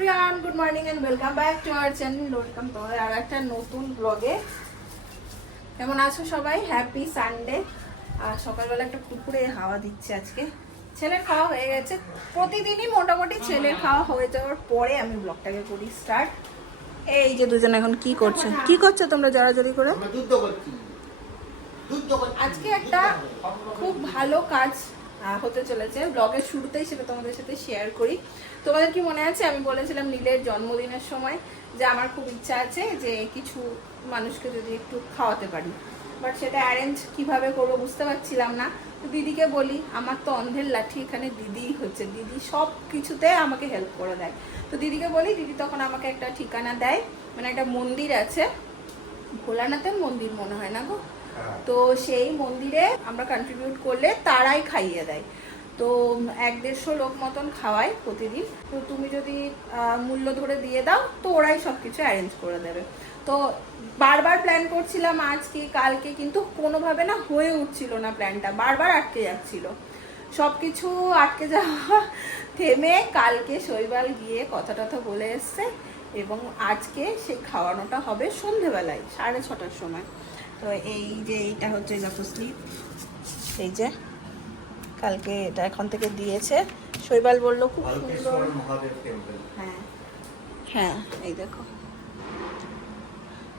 Everyone, good morning and welcome back to our channel. Welcome তোমাদের আর একটা নতুন ব্লগে। কেমন আছো সবাই? Happy Sunday. আর সকালবেলা একটা কুকুরে হাওয়া দিচ্ছে আজকে। ছেলের খাওয়া হয়ে গেছে, প্রতিদিনই মোটামুটি ছেলের খাওয়া হয়ে যাওয়ার পরে আমি ব্লগটাকে করি স্টার্ট। এই যে দুজন এখন কি করছো তোমরা জড়াজড়ি করে? আজকে একটা খুব ভালো কাজ হতে চলেছে, ব্লগের শুরুতেই সেটা তোমাদের সাথে শেয়ার করি। তোমাদের কি মনে আছে আমি বলেছিলাম নীলের জন্মদিনের সময় যে আমার খুব ইচ্ছা আছে যে কিছু মানুষকে যদি একটু খাওয়াতে পারি, বাট সেটা অ্যারেঞ্জ কিভাবে করবো বুঝতে পারছিলাম না। তো দিদিকে বলি, আমার তো অন্ধের লাঠি এখানে দিদিই হচ্ছে, দিদি সব কিছুতে আমাকে হেল্প করে দেয়। তো দিদিকে বলি, দিদি তখন আমাকে একটা ঠিকানা দেয়, মানে একটা মন্দির আছে, ভোলানাথের মন্দির মনে হয় না গো, তো সেই মন্দিরে আমরা কন্ট্রিবিউট করলে তারাই খাইয়ে দেয়। তো 100-150 লোক মতন খাওয়ায় প্রতিদিন। তো তুমি যদি মূল্য ধরে দিয়ে দাও তো ওরাই সব কিছু অ্যারেঞ্জ করে দেবে। তো বারবার প্ল্যান করছিলাম আজকে কালকে, কিন্তু কোনোভাবে না হয়ে উঠছিল না, প্ল্যানটা বারবার আটকে যাচ্ছিল। সব কিছু আটকে যাওয়া থেমে কালকে শৈবাল গিয়ে কথা টথা বলে এসছে, এবং আজকে সেই খাওয়ানোটা হবে সন্ধেবেলায় 6:30টার সময়। তো এই যে এইটা হচ্ছে জাফুসলি, এই যে কালকে এটা এখন থেকে দিয়েছে। শৈবাল বললো খুব সুন্দর। হ্যাঁ হ্যাঁ, এই দেখো।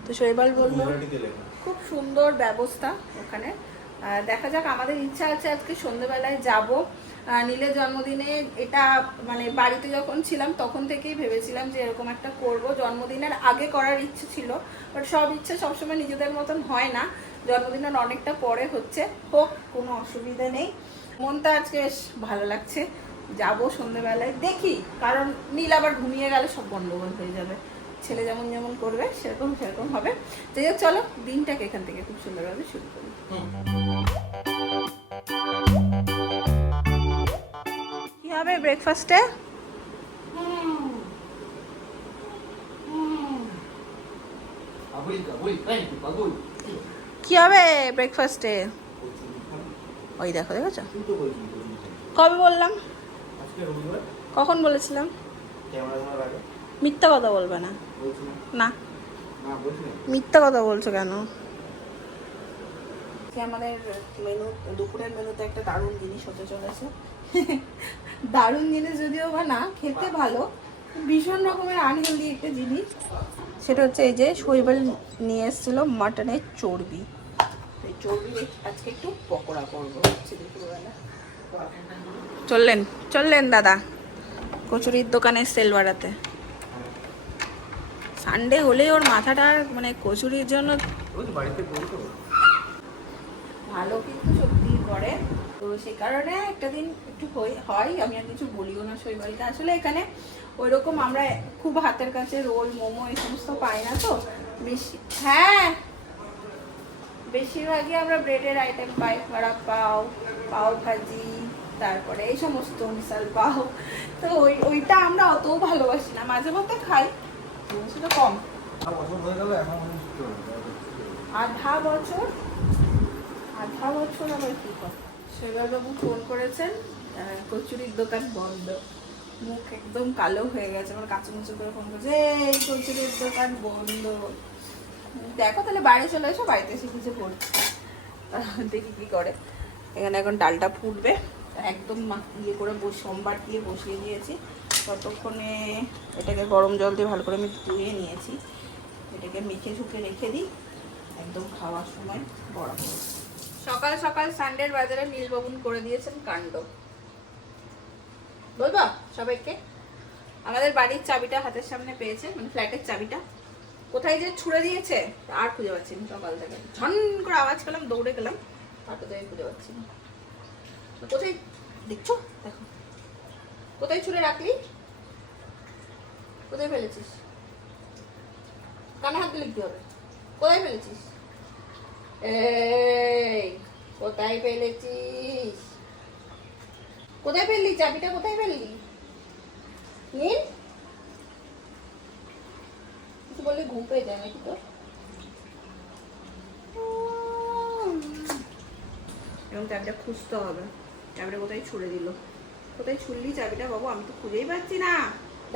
তো শৈবাল বললো খুব সুন্দর ব্যবস্থা ওখানে। দেখা যাক, আমাদের ইচ্ছা আছে আজকে সন্ধ্যেবেলায় যাব। নীলের জন্মদিনে এটা মানে বাড়িতে যখন ছিলাম তখন থেকেই ভেবেছিলাম যে এরকম একটা করব। জন্মদিনের আগে করার ইচ্ছে ছিল, বাট সব ইচ্ছে সবসময় নিজেদের মতন হয় না। জন্মদিনের অনেকটা পরে হচ্ছে, হোক, কোনো অসুবিধা নেই। মনটা আজকে বেশ ভালো লাগছে। যাব সন্ধ্যেবেলায়, দেখি, কারণ নীল আবার ঘুমিয়ে গেলে সব গন্ডগোল হয়ে যাবে। ছেলে যেমন যেমন করবে সেরকম সেরকম হবে। যাই হোক, চলো দিনটাকে এখান থেকে খুব সুন্দরভাবে শুরু করি। কি হবে ব্রেকফাস্টে? কি হবে ব্রেকফাস্টে? ওই দেখো, দেখেছো? কবে বললাম? কখন বলেছিলাম? মিথ্যা কথা বলবে না। না, মিথ্যা কথা বলছো কেন? আমাদের মেনু, দুপুরের মেনুতে একটা দারুণ জিনিস হতে চলেছে। দারুণ জিনিস যদিও বা না, খেতে ভালো, ভীষণ রকমের আনহেলদি একটা জিনিস। সেটা হচ্ছে এই যে শৈবাল নিয়ে এসেছিল মাটনের চর্বি। এই চর্বি আজকে একটু পকোড়া করবো দুপুরবেলা। চললেন দাদা কচুরির দোকানে সেল বাড়াতে। সানডে হলেই ওর মাথাটা মানে কচুরির জন্য ভালো, কিন্তু সত্যি করে। তো সে কারণে একটা দিন একটু হয়, আমি আর কিছু বলিও না শৈবালকে। আসলে এখানে ওই রকম আমরা খুব হাতের কাছে রোল, মোমো এই সমস্ত পাই না, তো বেশি, হ্যাঁ, বেশিরভাগই আমরা ব্রেডের আইটেম পাই, বড়া পাও, পাও ভাজি, তারপরে এই সমস্ত মিশাল পাও। তো ওইটা আমরা অতও ভালোবাসি না, মাঝে মধ্যে খাই, সেটা কম। আধা বছর আবার কি কথা। শৈবালবাবু ফোন করেছেন, কচুরির দোকান বন্ধ। মুখ একদম কালো হয়ে গেছে, আমার কাঁচুমুচু করে ফোন করছে, এই কচুরির দোকান বন্ধ। দেখো তাহলে বাড়ি চলে এসো, বাড়িতে এসে কিছু করছি, দেখি কি করে। এখানে এখন ডালটা ফুটবে, একদম ইয়ে করে সোমবার দিয়ে বসিয়ে দিয়েছি। ততক্ষণে এটাকে গরম জল দিয়ে ভালো করে আমি ধুয়ে নিয়েছি। এটাকে মেখে ঝুঁকে রেখে দিই, একদম খাওয়ার সময় বরাবর। সকাল সকাল সানডের বাজারে নীলবাবুন করে দিয়েছেন কাণ্ড। বলবা সবাইকে, আমাদের বাড়ির চাবিটা হাতের সামনে পেয়েছে, মানে ফ্ল্যাটের চাবিটা কোথায় যে ছুঁড়ে দিয়েছে আর খুঁজে পাচ্ছি না। সকাল থেকে ঝন করে আওয়াজ পেলাম, দৌড়ে গেলাম, তারপর থেকে খুঁজে পাচ্ছি না। কোথায় দেখছো? দেখো কোথায় ছুঁড়ে রাখলি, কোথায় ফেলেছিস? কানে হাত দিলে কি হবে? কোথায় ফেলেছিস? এই কোথায় ফেলেছিস? কোথায় ফেললি চাবিটা? কোথায় ফেললি? নীল, কিছু বললে ঘুম পেয়ে যায় নাকি তোর? এবং চাবিটা খুঁজতে হবে, চাবিটা কোথায় ছুঁড়ে দিল। কোথায় ছুড়লি চাবিটা বাবু? আমি তো খুঁজেই পাচ্ছি না।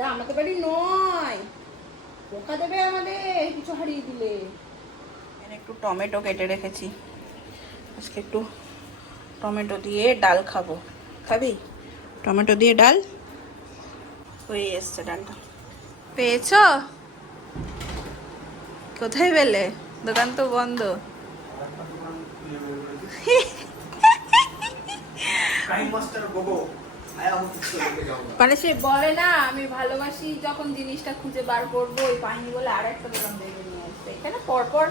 আমাদের বাড়ি নয়, পোকা দেবে আমাদের কিছু হারিয়ে দিলে। একটু টমেটো কেটে রেখেছি, আজকে একটু টমেটো দিয়ে ডাল খাবো। খাবি? টমেটো দিয়ে ডাল হয়ে এসছে। ডালটা পেয়েছ? কোথায় পেলে? দোকান তো বন্ধ। মানে সে বলে না, আমি ভালোবাসি যখন জিনিসটা খুঁজে বার করবো, ওই পাইনি বলে আর একটা দোকান থেকে নিয়ে আসবে। এখানে পরপর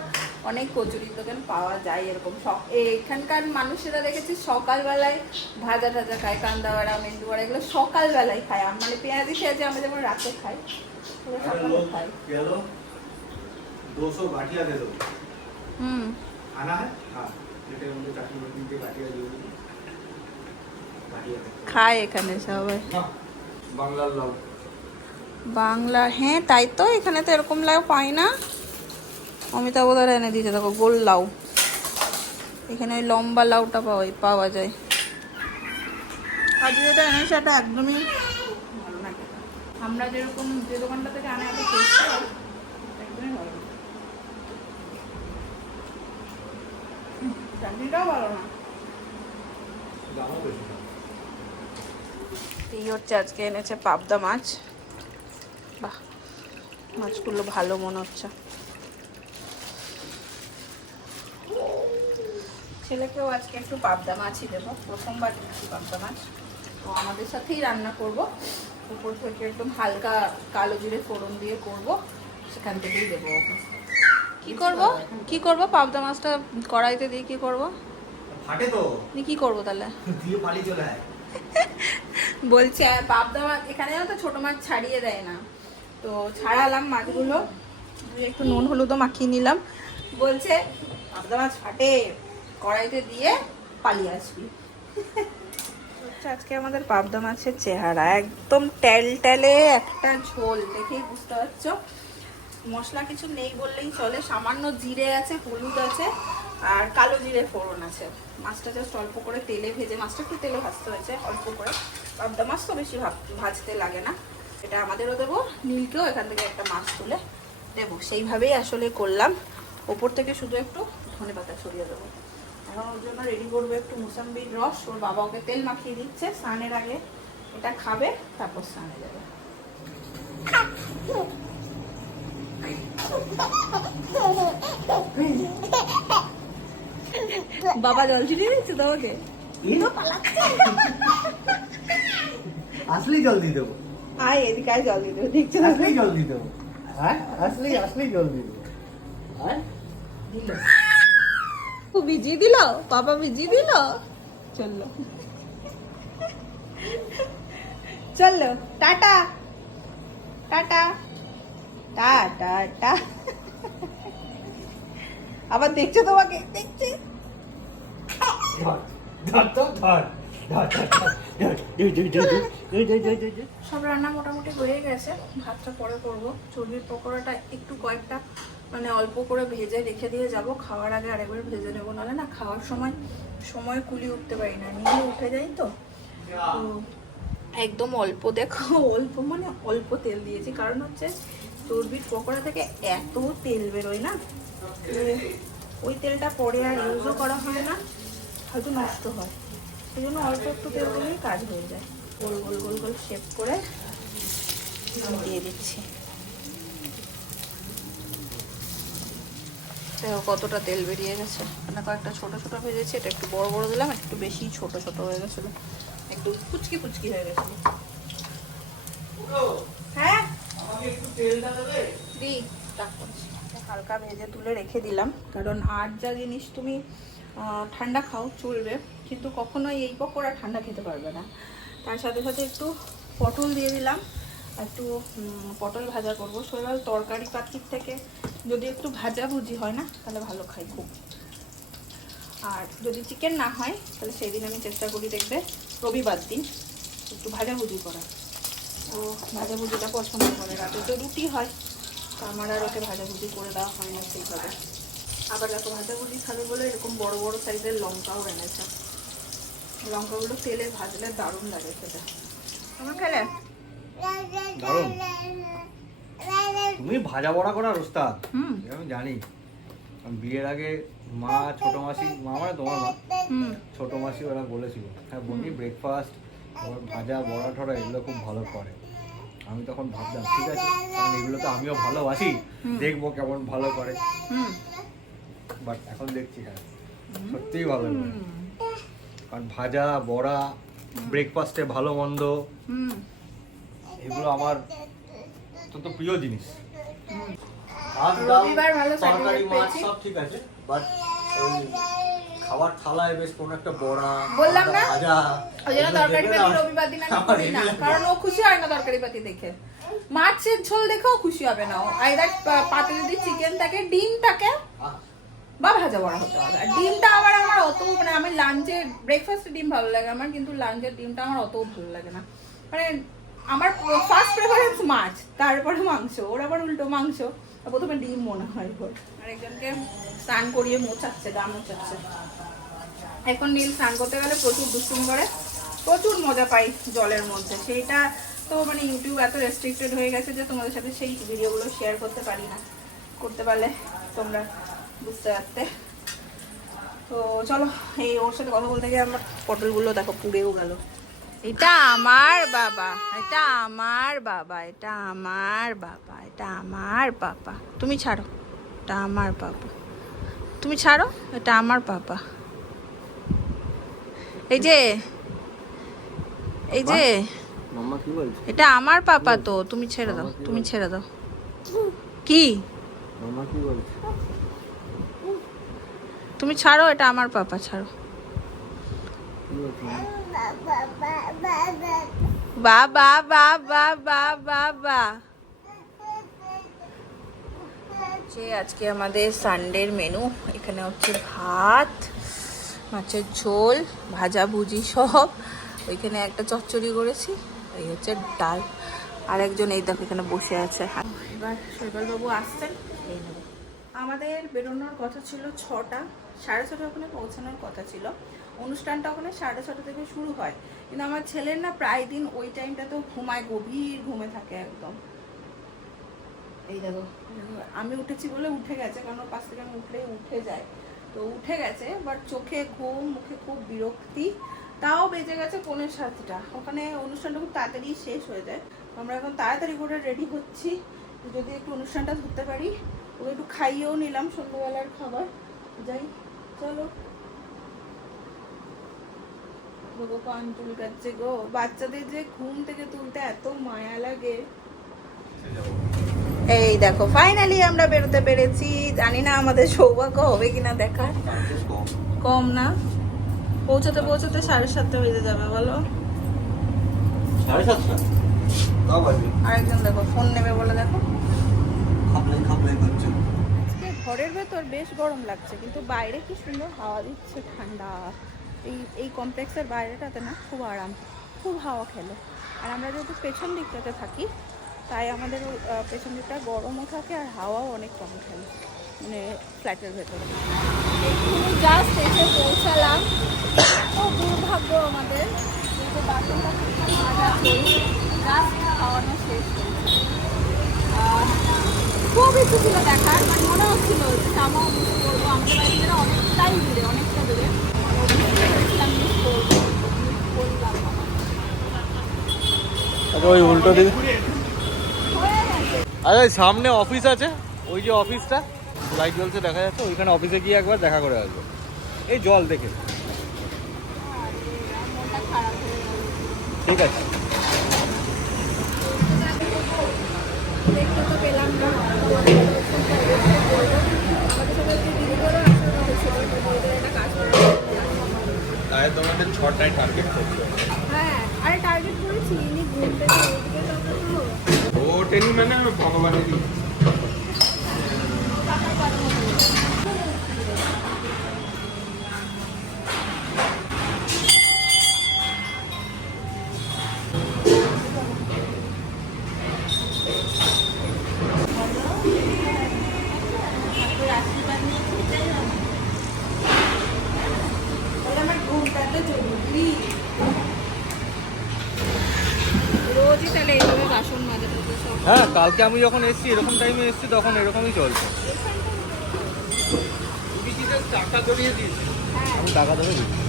অনেক কচুরির দোকান পাওয়া যায় এরকম। এখানকার মানুষেরা দেখেছি সকালবেলায় ভাজা টাজা খায়, কান্দা বড়া, মেন্দু বড়া, এগুলো সকালবেলায় খায়। মানে পেঁয়াজি খেয়েছে, আমরা যেমন রাতে খাই, সকালে খাই। খায় এখানে সবাই বাংলার লাউ। বাংলার, হ্যাঁ তাই তো। এখানে তো এরকম লাউ পাই না। অমিতাভ বোধহয় এনে দিয়েছে, দেখো গোল লাউ। এখানে ওই লম্বা লাউটা পাওয়া যায়। আর যেটা এনে সেটা একদমই ভালো না। আমরা যেরকম যে দোকানটা থেকে আনা একটা টেস্ট একদমই ভালো না। চাটনিটাও ভালো না। এই হচ্ছে আজকে এনেছে পাবদা মাছ। বাহ, মাছগুলো ভালো মনে হচ্ছে। ছেলেকেও আজকে একটু পাবদা মাছই দেবো, প্রথমবার দিচ্ছি পাবদা মাছ। তো আমাদের সাথেই রান্না করব। উপর থেকে একদম হালকা কালো জিরে ফোড়ন দিয়ে করব, সেখান থেকেই দেবো ওকে। কি করব পাবদা মাছটা কড়াইতে দিয়ে কি করব? ফাটে তো। কি করব তাহলে? দিয়ে পালি চলে আয়। বলছে পাবদা মাছ এখানে তো ছোট মাছ ছাড়িয়ে দেয় না, তো ছাড়ালাম মাছগুলো, একটু নুন হলুদও মাখিয়ে নিলাম। বলছে পাবদা মাছ ফাটে, কড়াইতে দিয়ে পালিয়ে আসবি। আজকে আমাদের পাবদা মাছের চেহারা একদম টেলটেলে একটা ঝোল, দেখেই বুঝতে পারছো। মশলা কিছু নেই বললেই চলে, সামান্য জিরে আছে, হলুদ আছে আর কালো জিরে ফোড়ন আছে। মাছটা জাস্ট অল্প করে তেলে ভেজে, মাছটা একটু তেলে ভাজতে হয়েছে অল্প করে। পাবদা মাছ তো বেশি ভাজতে লাগে না। এটা আমাদেরও দেবো, নীলকেও এখান থেকে একটা মাছ তুলে দেবো। সেইভাবেই আসলে করলাম। ওপর থেকে শুধু একটু ধনেপাতা ছড়িয়ে দেবো। এখন ওর জন্য রেডি করবো একটু মুসাম্বির রস। ওর বাবা ওকে তেল মাখিয়ে দিচ্ছে, স্নানের আগে এটা খাবে, তারপর স্নানে যাবে। বাবা জল ছিটিয়ে দিচ্ছে তোমাকে? আসলেই জল দিয়ে দেবো। আয় এদিকে, আয় জল দিয়ে দেবো। দেখছো আসলেই জল দিয়ে দেবো। হ্যাঁ আসলেই জল দিয়ে দেবো। ভিজিয়ে দিল, বাবা ভিজিয়ে দিল। চললো চললো, টাটা টাটা টাটা টা। আবার দেখছো তোমাকে, দেখছে। সব রান্না মোটামুটি হয়ে গেছে, ভাতটা পরে করবো। চর্বির পকোড়াটা একটু কয়েকটা মানে অল্প করে ভেজে রেখে দিয়ে যাব, খাওয়ার আগে আরেকবার ভেজে নেবো, নাহলে না খাওয়ার সময় কুলি উঠতে পারি না, নিয়ে উঠে যাই তো। তো একদম অল্প, দেখো অল্প মানে অল্প তেল দিয়েছি, কারণ হচ্ছে চর্বির পকোড়া থেকে এত তেল বেরোয় না, ওই তেলটা পরে আর ইউজও করা হয় না, হয়তো নষ্ট হয়। সেই জন্য অল্প একটু তেল দিলেই কাজ হয়ে যায়। গোল গোল গোল গোল শেপ করে দিয়ে দিচ্ছি। দেখো কতটা তেল বেরিয়ে গেছে। মানে কয়েকটা ছোট ছোট ভেজেছি, এটা একটু বড় বড় দিলাম, একটু বেশি ছোট ছোট হয়ে গেছিলো, একটু কুচকি কুচকি হয়ে গেছিল। হ্যাঁ দি, হালকা ভেজে তুলে রেখে দিলাম, কারণ আর যা জিনিস তুমি ঠান্ডা খাও চলবে, কিন্তু কখনোই এই পকোড়া ঠান্ডা খেতে পারবে না। তার সাথে সাথে একটু পটল দিয়ে দিলাম, একটু পটল ভাজা করবো। শৈবাল তরকারি পাতির থেকে যদি একটু ভাজাভুজি হয় না তাহলে ভালো খাই খুব। আর যদি চিকেন না হয় তাহলে সেই দিন আমি চেষ্টা করি, দেখবে রবিবার দিন একটু ভাজাভুজি করা। ও ভাজাভুজিটা পছন্দ করে। রাতে তো রুটি হয়, তো আমার আর ওকে ভাজাভুজি করে দেওয়া হয় না সেইভাবে। আবার যত ভাজাভুজি খাবে বলে এরকম বড় বড় সাইজের লঙ্কাও এনেছে। লঙ্কাগুলো তেলে ভাজলে দারুণ লাগে খেতে। আমার খেলে দারুণ। তুমি ভাজা বড়া করার ওস্তাদ, হুম এটা আমি জানি। আমি বিয়ের আগে মা, ছোট মাসি, মা মানে তোমার মা, হুম ছোট মাসি ওরা বলেছিল হ্যাঁ বনি ব্রেকফাস্ট ভাজা বড়া ঠড়া এগুলো খুব ভালো করে। আমি তখন ভাবলাম ঠিক আছে, কারণ এগুলো তো আমিও ভালোবাসি, দেখবো কেমন ভালো করে। হুম বাট এখন দেখছি হ্যাঁ সত্যিই ভালো করে, কারণ ভাজা বড়া ব্রেকফাস্টে ভালো মন্দ হুম এগুলো আমার অত্যন্ত প্রিয় জিনিস। রবিবার ভালো তরকারি certificate মাছ পেয়েছি। সব ঠিক আছে, বাট ওই খাবার থালায় বেশ কোনো একটা বড়া বললাম না? ভাজা ওই জন্য তরকারি পাতি রবিবার দিন আমি করি না, কারণ ও খুশি হয় না তরকারি পাতি দেখে। মাছের ঝোল দেখেও খুশি হবে না ও। আইদার পাতে যদি চিকেন থাকে, ডিম থাকে বা ভাজা বড়া হতে হবে। আর ডিমটা আবার আমার অত মানে আমি লাঞ্চে ব্রেকফাস্টে ডিম ভালো লাগে আমার, কিন্তু লাঞ্চের ডিমটা আমার অত ভালো লাগে না। মানে আমার ফার্স্ট প্রেফারেন্স মাছ, তারপরে মাংস। ওর আবার উল্টো মাংস, আর প্রথমে ডিম মনে হয় ওর। আরেকজনকে স্নান করিয়ে মোছাচ্ছে, গা মোছাচ্ছে। এখন নীল স্নান করতে গেলে প্রচুর দুষ্টুমি করে, প্রচুর মজা পাই জলের মধ্যে। সেইটা তো মানে ইউটিউব এত রেস্ট্রিক্টেড হয়ে গেছে যে তোমাদের সাথে সেই ভিডিওগুলো শেয়ার করতে পারি না। করতে পারলে তোমরা বুঝতে পারতে। তো চলো, এই ওর সাথে কথা বলতে গিয়ে আমার পটলগুলো দেখো পুড়েও গেল। এটা আমার বাবা, এটা আমার বাবা, এটা আমার বাবা, এটা আমার বাবা। তুমি ছাড়ো, এটা আমার বাবা। তুমি ছাড়ো, এটা আমার বাবা। এই যে এই যে মাম্মা কি বলছে? এটা আমার পাপা, তো তুমি ছেড়ে দাও, তুমি ছেড়ে দাও। কি মাম্মা কি বলছে? তুমি ছাড়ো, এটা আমার পাপা, ছাড়ো। কি বলছে? বাবা বাবা বাবা বাবা। আজকে আমাদের সানডের মেনু এখানে হচ্ছে ভাত, মাছের ঝোল, ভাজা ভুজি সব। ওইখানে একটা চচ্চড়ি করেছি, এই হচ্ছে ডাল। আর একজন এই দেখো এখানে বসে আছে। এবার শৈবালবাবু আসছেন, এই নেব। আমাদের বেরোনোর কথা ছিল 6টা, 6:30 ওখানে পৌঁছানোর কথা ছিল। অনুষ্ঠানটা ওখানে 6:30 থেকে শুরু হয়, কিন্তু আমার ছেলের না প্রায় দিন ওই টাইমটা তো ঘুমায়, গভীর ঘুমে থাকে একদম। এই দেখো, আমি উঠেছি বলে উঠে গেছে, কারণ ওর পাশ থেকে আমি উঠে যায়, তো উঠে গেছে। বাট চোখে ঘুম, মুখে খুব বিরক্তি। তাও বেজে গেছে 6:45। ওখানে অনুষ্ঠানটা খুব তাড়াতাড়ি শেষ হয়ে যায়। আমরা এখন তাড়াতাড়ি করে রেডি হচ্ছি, যদি একটু অনুষ্ঠানটা ধরতে পারি। ওকে একটু খাইয়েও নিলাম সন্ধ্যাবেলার খাবার। যাই, চলো। কান চুলকাচ্ছে গো, বাচ্চাদের যে ঘুম থেকে তুলতে এত মায়া লাগে। এই দেখো ফাইনালি আমরা বেরোতে পেরেছি। জানি না আমাদের সৌভাগ্য হবে কিনা দেখার। কম না, পৌঁছাতে পৌঁছাতে 7:30 হয়ে যাবে বলো। 7:30 তাও বাজে। আরেকজন দেখো ফোন নেবে বলে, দেখো খাপলাই করছে। আজকে ঘরের ভেতর বেশ গরম লাগছে, কিন্তু বাইরে কি সুন্দর হাওয়া দিচ্ছে, ঠান্ডা। এই কমপ্লেক্সের বাইরেটাতে না খুব আরাম, খুব হাওয়া খেলো। আর আমরা যেহেতু পেছন দিকটাতে থাকি, তাই আমাদের পেছন দিকটা গরমও থাকে আর হাওয়াও অনেক কম খেলে, মানে ফ্ল্যাটের ভেতরে। জাস্ট এসে পৌঁছালাম। ও দুর্ভাগ্য আমাদের, কিন্তু বাসনটা জাস্ট খাওয়ানো শেষ করেছে। খুব ইচ্ছে ছিল দেখার, মানে মনে হচ্ছিল যে আমরাও মিস করবো। আমাদের বাড়ি থেকে অনেকটাই দূরে, অনেকটা দূরে। মিস করবো, করলাম না। ওই উল্টো দিকে হয়ে গেছে। আরে সামনে অফিস আছে, ওই যে অফিসটা লাইট জ্বলছে দেখা যাচ্ছে, ওইখানে অফিসে গিয়ে একবার দেখা করে আসবো। এই জল দেখে মনটা খারাপ হয়ে গেল। ঠিক আছে। দেখতে তো পেলাম না। আমাদের সাথে যে দিদিগুলো আসলে হয়েছিল, ওদের একটা কাজ করা। তাই তোমাদের 6টায় টার্গেট করছে। হ্যাঁ, আরে টার্গেট করেছি, ইনি ঘুম থেকে ওদিকে তো ওটেনি মানে ভগবানেরই। আমার ঘুমটা তো জরুরি। রোজই তাহলে এইভাবে হ্যাঁ, কালকে আমি যখন এসেছি এরকম টাইমে এসেছি তখন এরকমই চলছে। তুমি কি টাকা ধরিয়ে দিয়েছি? আমি টাকা ধরে দিচ্ছি।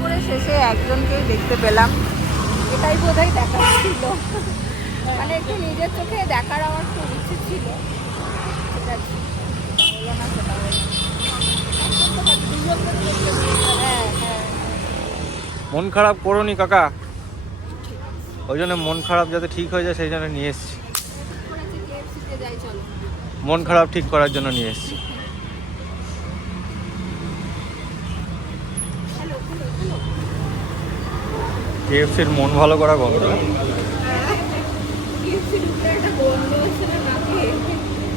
করে শেষে একজনকেই দেখতে পেলাম, এটাই বোধহয় দেখার ছিল। মানে একটু নিজের চোখে দেখার আমার খুব ইচ্ছে ছিল, সেটা হলো না, সেটা হলো না। হ্যাঁ হ্যাঁ, মন খারাপ করোনি কাকা, ওই জন্য মন খারাপ যাতে ঠিক হয়ে যায় সেই জন্য নিয়ে এসেছি। KFC-তে যাই চলো। মন খারাপ ঠিক করার জন্য নিয়ে এসেছি। Hello hello hello. KFC-র মন ভালো করা গন্ধ। KFC-র উপরে একটা গন্ধ আছে না নাকে,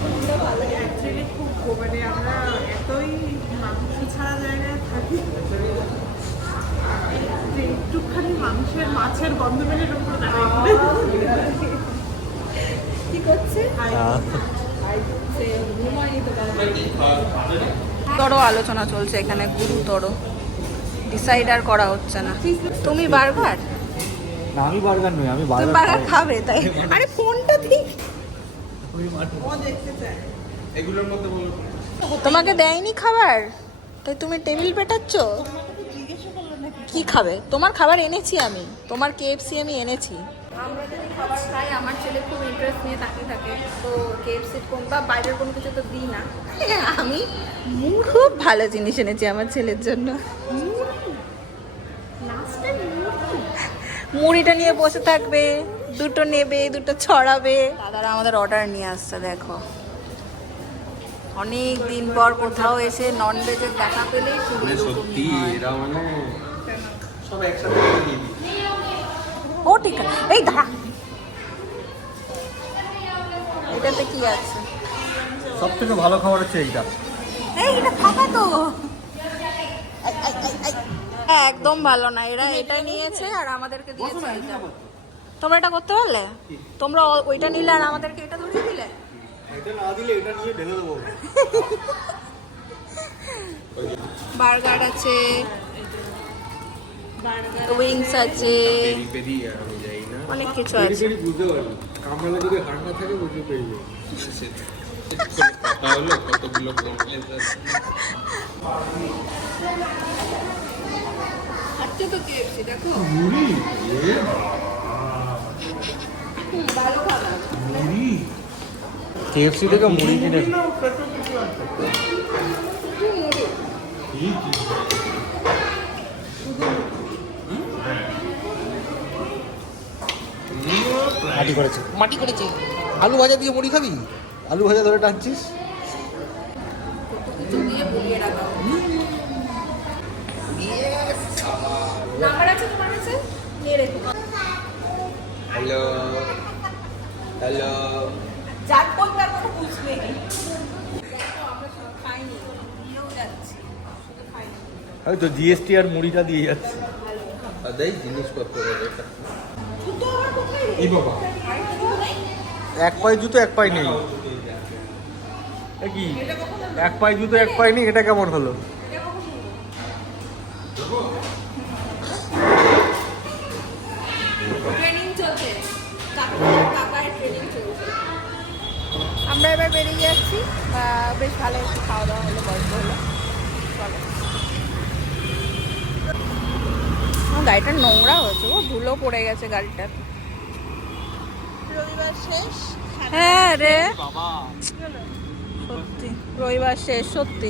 ওটা ভালো লাগে। অ্যাকচুয়ালি খুব মানে আমরা এতই মাংস ছাড়া জায়গায় থাকি যে একটুখানি মাছের গন্ধ পেলে এরকম করে দাঁড়িয়ে কি করছে? বড় আলোচনা চলছে এখানে, গুরুতর, ডিসাইড আর করা হচ্ছে না। তুমি বার্গার, না আমি বার্গার নই, আমি তুমি বার্গার খাবে তাই? আরে ফোনটা ঠিক ও দেখতে চায়। এগুলোর মধ্যে বলো তোমাকে দেয়নি খাবার, তাই তুমি টেবিল পেটাচ্ছ? কি খাবে? তোমার খাবার এনেছি আমি, তোমার KFC আমি এনেছি। আমরা যদি খাবার খাই, আমার ছেলে খুব ইন্টারেস্ট নিয়ে তাকিয়ে থাকে, তো KFC কোন বা বাইরের কোনো কিছু তো দিই না। আমি খুব ভালো জিনিস এনেছি আমার ছেলের জন্য। মুড়িটা নিয়ে বসে থাকবে, দুটো নেবে, দুটো ছড়াবে। দাদারা আমাদের অর্ডার নিয়ে আসছে, দেখো অনেক দিন পর কোথাও এসে নন ভেজের দেখা পেলেই খুব সত্যি এরা মানে সব একসাথে দিয়ে দিই। ও ঠিক আছে, এই দাঁড়া, এটাতে কি আছে? সব থেকে ভালো খাবার হচ্ছে এইটা। এই এটা খাবে তো। হ্যাঁ, একদম ভালো না, এরা এটা নিয়েছে আর আমাদেরকে দিয়েছে এটা। তোমরা এটা করতে পারলে? তোমরা ওইটা নিলে আর আমাদেরকে এটা ধরিয়ে দিলে। এটা না দিলে এটা নিয়ে ঢেলে দেবো। বার্গার আছে, উইংস আছে, অনেক কিছু আছে। বুঝতে পারি কামড়ালে যদি হাড় না থাকে বুঝতে পেরে যাবে। কতগুলো খাচ্ছে তো KFC, দেখো ভালো খাবার। KFC থেকে মুড়ি কিনে মাটি করেছে। আলু ভাজা দিয়ে মুড়ি খাবি? আলু ভাজা ধরে টানছিস? কিছু দিয়ে বুলিয়ে রাখা। নাম্বার আছে তোমার কাছে? নিয়ে রেখো। Hello hello. যার কোনটা কোনো বুঝবে না। আমরা সব খাইনি, নিয়েও যাচ্ছি, শুধু খাইনি। হয়তো GST আর মুড়িটা দিয়ে যাচ্ছে। তাই জিনিসপত্র জুতো আবার কোথায়? এই বাবা, আরেকটা জুতো নেই? এক পায়ে জুতো এক পায়ে নেই। এ কি এক পায়ে জুতো এক পায়ে নেই, এটা কেমন হলো? ট্রেনিং চলছে, কাকার ট্রেনিং চলছে। আমরা এবার বেরিয়ে যাচ্ছি, বেশ ভালো একটু খাওয়া দাওয়া হলো, গল্প হলো। চলো। গাড়িটা নোংরা হয়েছে, ও ধুলো পড়ে গেছে গাড়িটার। রবিবার শেষ। হ্যাঁ রে, সত্যি রবিবার শেষ, সত্যি।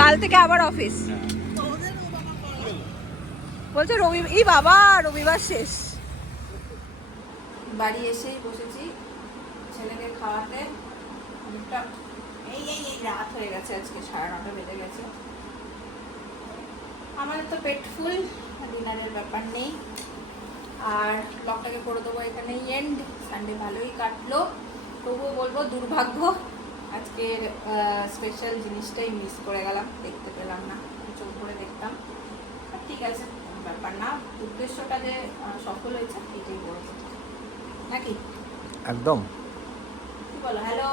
কাল থেকে আবার অফিস বলছে। এই বাবা, রবিবার শেষ। বাড়ি এসেই বসেছি ছেলেকে খাওয়াতে। অনেকটা এই রাত হয়ে গেছে, আজকে 9:30 বেজে গেছে। আমাদের তো পেট ফুল, ডিনারের ব্যাপার নেই। আর ব্লগটাকে করে দেবো এখানে এন্ড। সানডে ভালোই কাটলো, তবুও বলবো দুর্ভাগ্য, আজকের স্পেশাল জিনিসটাই মিস করে গেলাম, দেখতে পেলাম না। চোখ করে দেখতাম, ঠিক আছে। ব্যাপার না, উদ্দেশ্যটা যে সফল হয়েছে এটাই বড় কথা। নাকি একদম। কি বলো? হ্যালো,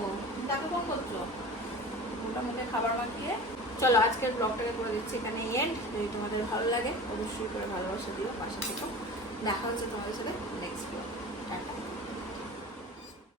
ও দেখো ফোন করছো, ওটা মুখে খাবার মাখিয়ে। চলো আজকের ব্লগটাকে করে দিচ্ছি এখানে এন্ড। যদি তোমাদের ভালো লাগে অবশ্যই করে ভালোবাসা দিও, পাশে থেকো। দেখা হচ্ছে তোমাদের সাথে নেক্সট ব্লগ। টাটা।